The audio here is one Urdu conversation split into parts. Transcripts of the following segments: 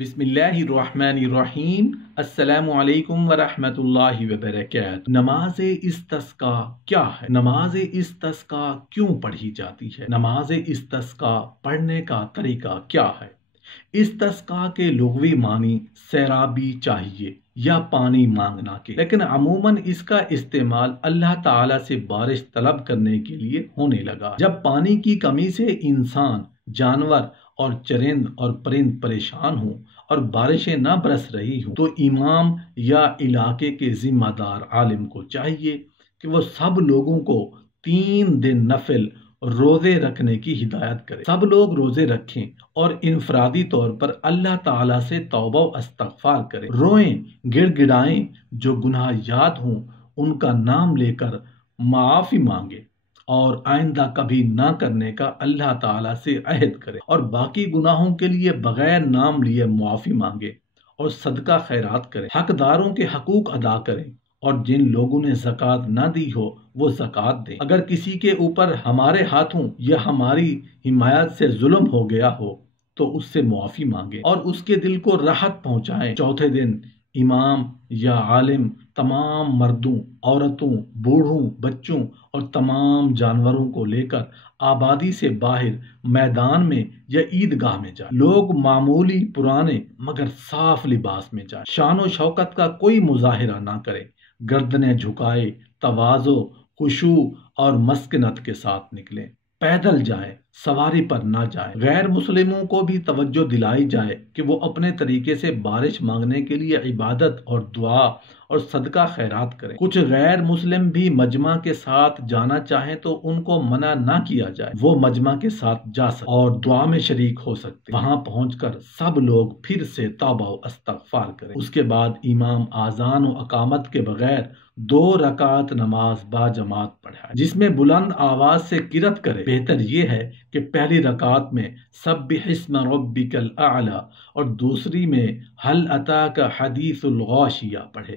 بسم اللہ الرحمن الرحیم۔ السلام علیکم ورحمۃ اللہ وبرکاتہ۔ نماز استسقاء کیا ہے؟ نماز استسقاء کیوں پڑھی جاتی ہے؟ نماز استسقاء پڑھنے کا طریقہ کیا ہے؟ استسقاء کے لغوی معنی سیرابی چاہیے یا پانی مانگنا کے، لیکن عموماً اس کا استعمال اللہ تعالیٰ سے بارش طلب کرنے کے لیے ہونے لگا۔ جب پانی کی کمی سے انسان، جانور اور چرند اور پرند پریشان ہوں اور بارشیں نہ برس رہی ہوں تو امام یا علاقے کے ذمہ دار عالم کو چاہیے کہ وہ سب لوگوں کو 3 دن نفل روزے رکھنے کی ہدایت کرے۔ سب لوگ روزے رکھیں اور انفرادی طور پر اللہ تعالیٰ سے توبہ و استغفار کریں، روئیں، گڑ گڑائیں، جو گناہ یاد ہوں ان کا نام لے کر معافی مانگے اور آئندہ کبھی نہ کرنے کا اللہ تعالیٰ سے عہد کرے، اور باقی گناہوں کے لیے بغیر نام لیے معافی مانگے اور صدقہ خیرات کرے، حقداروں کے حقوق ادا کریں، اور جن لوگوں نے زکوٰۃ نہ دی ہو وہ زکوٰۃ دیں۔ اگر کسی کے اوپر ہمارے ہاتھوں یا ہماری حمایت سے ظلم ہو گیا ہو تو اس سے معافی مانگیں اور اس کے دل کو راحت پہنچائیں۔ چوتھے دن امام یا عالم تمام مردوں، عورتوں، بوڑھوں، بچوں اور تمام جانوروں کو لے کر آبادی سے باہر میدان میں یا عیدگاہ میں جائے۔ لوگ معمولی پرانے مگر صاف لباس میں جائیں، شان و شوکت کا کوئی مظاہرہ نہ کریں، گردنیں جھکائے، تواضع، خشوع اور مسکنت کے ساتھ نکلیں، پیدل جائیں، سواری پر نہ جائیں۔ غیر مسلموں کو بھی توجہ دلائی جائے کہ وہ اپنے طریقے سے بارش مانگنے کے لیے عبادت اور دعا اور صدقہ خیرات کریں۔ کچھ غیر مسلم بھی مجمع کے ساتھ جانا چاہیں تو ان کو منع نہ کیا جائے، وہ مجمع کے ساتھ جا سکتے اور دعا میں شریک ہو سکتے۔ وہاں پہنچ کر سب لوگ پھر سے توبہ و استغفار کریں۔ اس کے بعد امام اذان و اقامت کے بغیر 2 رکعت نماز با جماعت پڑھائے، جس میں بلند آواز سے قرات کرے۔ بہتر یہ ہے کہ پہلی رکعت میں سبح اسم ربک الاعلی اور دوسری میں هل اتاک حدیث الغاشیہ پڑھے،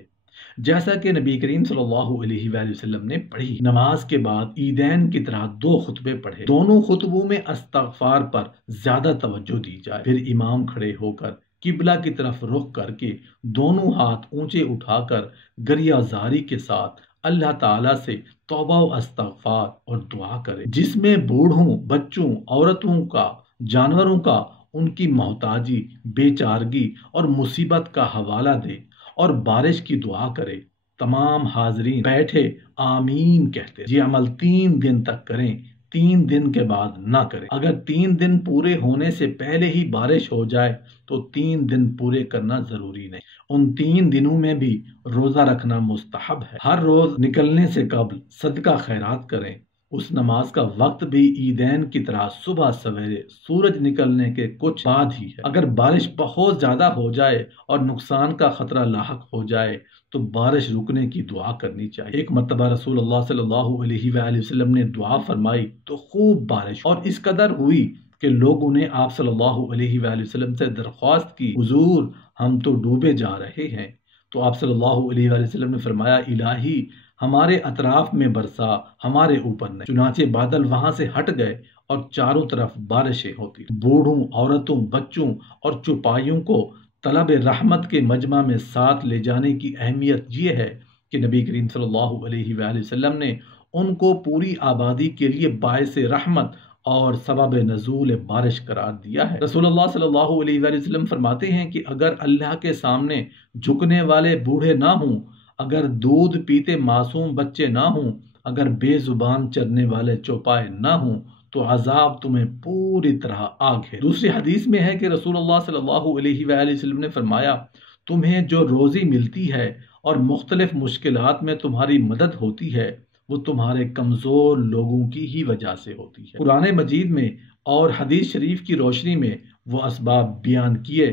جیسا کہ نبی کریم صلی اللہ علیہ وآلہ وسلم نے پڑھی۔ نماز کے بعد عیدین کی طرح 2 خطبے پڑھے، دونوں خطبوں میں استغفار پر زیادہ توجہ دی جائے۔ پھر امام کھڑے ہو کر قبلہ کی طرف رخ کر کے دونوں ہاتھ اونچے اٹھا کر گریہ زاری کے ساتھ اللہ تعالیٰ سے توبہ و استغفار اور دعا کرے، جس میں بوڑھوں، بچوں، عورتوں کا، جانوروں کا، ان کی محتاجی، بے چارگی اور مصیبت کا حوالہ دے اور بارش کی دعا کرے۔ تمام حاضرین بیٹھے آمین کہتے۔ یہ عمل 3 دن تک کریں، 3 دن کے بعد نہ کریں۔ اگر 3 دن پورے ہونے سے پہلے ہی بارش ہو جائے تو 3 دن پورے کرنا ضروری نہیں۔ ان 3 دنوں میں بھی روزہ رکھنا مستحب ہے۔ ہر روز نکلنے سے قبل صدقہ خیرات کریں۔ اس نماز کا وقت بھی عیدین کی طرح صبح سویرے سورج نکلنے کے کچھ بعد ہی ہے۔ اگر بارش بہت زیادہ ہو جائے اور نقصان کا خطرہ لاحق ہو جائے تو بارش رکنے کی دعا کرنی چاہیے۔ ایک مرتبہ رسول اللہ صلی اللہ علیہ وآلہ وسلم نے دعا فرمائی تو خوب بارش اور اس قدر ہوئی کہ لوگوں نے آپ صلی اللہ علیہ وآلہ وسلم سے درخواست کی، حضور ہم تو ڈوبے جا رہے ہیں۔ تو آپ صلی اللہ علیہ وآلہ وسلم نے فرمایا، الہی ہمارے اطراف میں برسا، ہمارے اوپر نہیں۔ چنانچہ بادل وہاں سے ہٹ گئے اور چاروں طرف بارشیں ہوتی۔ بوڑھوں، عورتوں، بچوں اور چوپایوں کو طلب رحمت کے مجمع میں ساتھ لے جانے کی اہمیت یہ ہے کہ نبی کریم صلی اللہ علیہ وآلہ وسلم نے ان کو پوری آبادی کے لیے باعث رحمت اور سبب نزول بارش قرار دیا ہے۔ رسول اللہ صلی اللہ علیہ وآلہ وسلم فرماتے ہیں کہ اگر اللہ کے سامنے جھکنے والے بوڑھے نہ ہوں، اگر دودھ پیتے معصوم بچے نہ ہوں، اگر بے زبان چرنے والے چوپائے نہ ہوں تو عذاب تمہیں پوری طرح آ گھیرے۔ دوسری حدیث میں ہے کہ رسول اللہ صلی اللہ علیہ وآلہ وسلم نے فرمایا، تمہیں جو روزی ملتی ہے اور مختلف مشکلات میں تمہاری مدد ہوتی ہے وہ تمہارے کمزور لوگوں کی ہی وجہ سے ہوتی ہے۔ قرآن مجید میں اور حدیث شریف کی روشنی میں وہ اسباب بیان کیے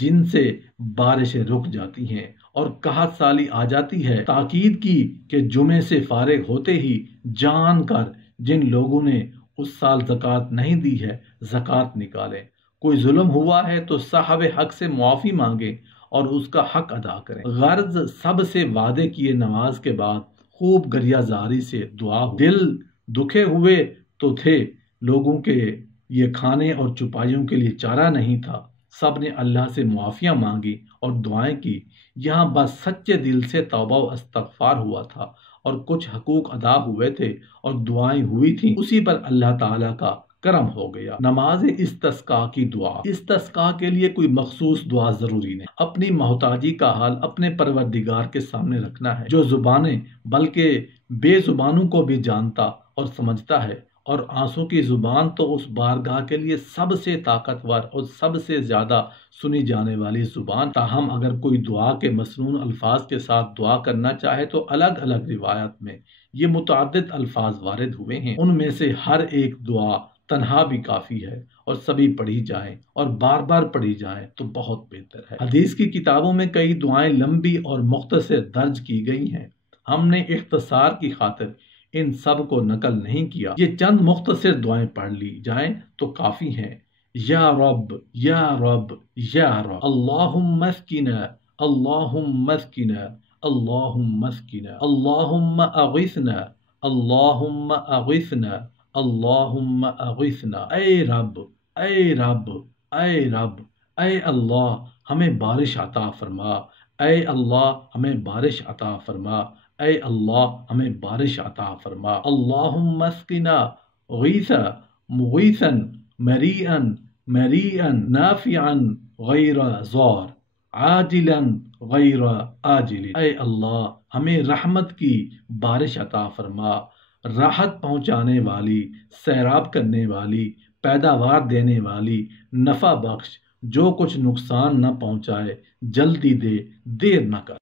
جن سے بارشیں رک جاتی ہیں اور قحط سالی آ جاتی ہے۔ تاکید کی کہ جمعے سے فارغ ہوتے ہی جان کر جن لوگوں نے اس سال زکوٰۃ نہیں دی ہے زکوٰۃ نکالیں۔ کوئی ظلم ہوا ہے تو صاحب حق سے معافی مانگیں اور اس کا حق ادا کریں۔ غرض سب سے وعدے کیے نماز کے بعد خوب گریہ زاری سے دعا ہو۔ دل دکھے ہوئے تو تھے لوگوں کے، یہ کھانے اور چپائیوں کے لیے چارہ نہیں تھا، سب نے اللہ سے معافیاں مانگی اور دعائیں کی۔ یہاں بس سچے دل سے توبہ و استغفار ہوا تھا اور کچھ حقوق ادا ہوئے تھے اور دعائیں ہوئی تھیں، اسی پر اللہ تعالیٰ کا کرم ہو گیا۔ نماز استسقاء کی دعا۔ استسقاء کے لیے کوئی مخصوص دعا ضروری نہیں، اپنی محتاجی کا حال اپنے پروردگار کے سامنے رکھنا ہے، جو زبانیں بلکہ بے زبانوں کو بھی جانتا اور سمجھتا ہے، اور آنسوں کی زبان تو اس بارگاہ کے لیے سب سے طاقتور اور سب سے زیادہ سنی جانے والی زبان۔ تاہم اگر کوئی دعا کے مسنون الفاظ کے ساتھ دعا کرنا چاہے تو الگ الگ روایات میں یہ متعدد الفاظ وارد ہوئے ہیں، ان میں سے ہر ایک دعا تنہا بھی کافی ہے، اور سبھی پڑھی جائیں اور بار بار پڑھی جائیں تو بہت بہتر ہے۔ حدیث کی کتابوں میں کئی دعائیں لمبی اور مختصر درج کی گئی ہیں، ہم نے اختصار کی خاطر ان سب کو نقل نہیں کیا، یہ چند مختصر دعائیں پڑھ لی جائیں تو کافی ہیں۔ یا رب یا رب یا رب، اللہم اسقنا اللہم اسقنا اللہم اسقنا، اللہم اغثنا اللہم اغثنا اللہم اغثنا۔ اے رب اے رب اے رب، اے اللہ ہمیں بارش عطا فرما، اے اللہ ہمیں بارش عطا فرما، اے اللہ ہمیں بارش عطا فرما۔ اللہم اسقنا غیثا مغیثا مریئا مریئا نافعا غیر ضار عاجلا غیر آجل۔ اے اللہ ہمیں رحمت کی بارش عطا فرما، راحت پہنچانے والی، سیراب کرنے والی، پیداوار دینے والی، نفع بخش، جو کچھ نقصان نہ پہنچائے، جلدی دے، دیر نہ کر۔